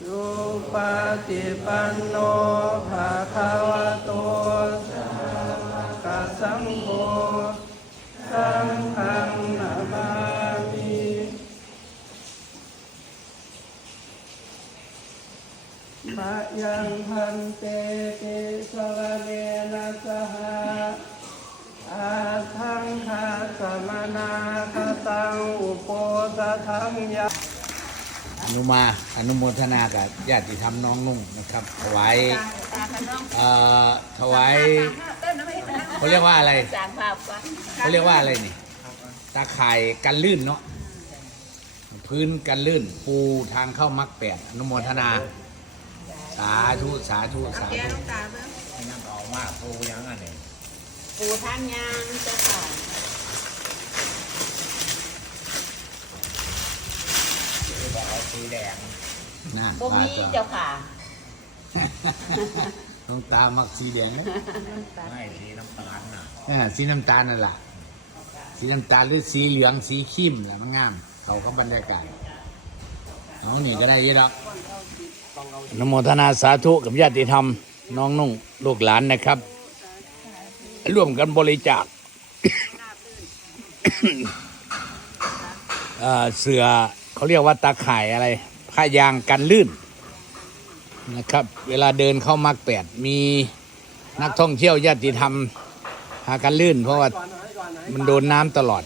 สุปฏิปันโนภะคะวะโตสาวกสังโฆสังฆังนามามิมะยังพันเตติสวะเนนะสหะอาทังคาสมนาคตังอุปโปสทังยะ อนุมาอนุโมทนากับญาติธรรมน้องนุ่งนะครับ ถวายเอ่อถวายเขาเรียกว่าอะไรสามภาพก่อนเขาเรียกว่าอะไรนี่ ตาข่ายกันลื่นเนาะพื้นกันลื่น ปูทางเข้ามักแปดอนุโมทนา สาธุสาธุสาแก้ธุน้ำตาเบิ่งยังต่อมากปูยังอันนี้ปูทางยางเจ้าค่ะคือบอกเอา สีแดงนะบ่มีว่าเจ้าค่ะต้องตามักสีแดงนะไม่สีน้ำตาลน่ะเออสีน้ำตาลนั่นแหละสีน้ำตาลหรือสีเหลืองสีครีมแหละมันงาม เขาก็บรรยากาศเอานี่ก็ได้เยอะดอกอนุโมทนาสาธุกับญาติธรรม น้องนุ่งลูกหลานนะครับ ร่วมกันบริจาค เอ่อเสือ เขาเรียกว่าตาข่ายอะไรผ้ายางกันลื่นนะครับ เวลาเดินเข้ามักแปดมีนักท่องเที่ยวญาติธรรมพากันลื่น เพราะว่ามันโดนน้ำตลอด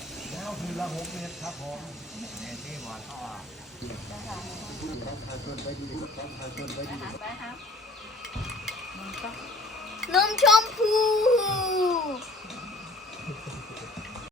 นมชมพู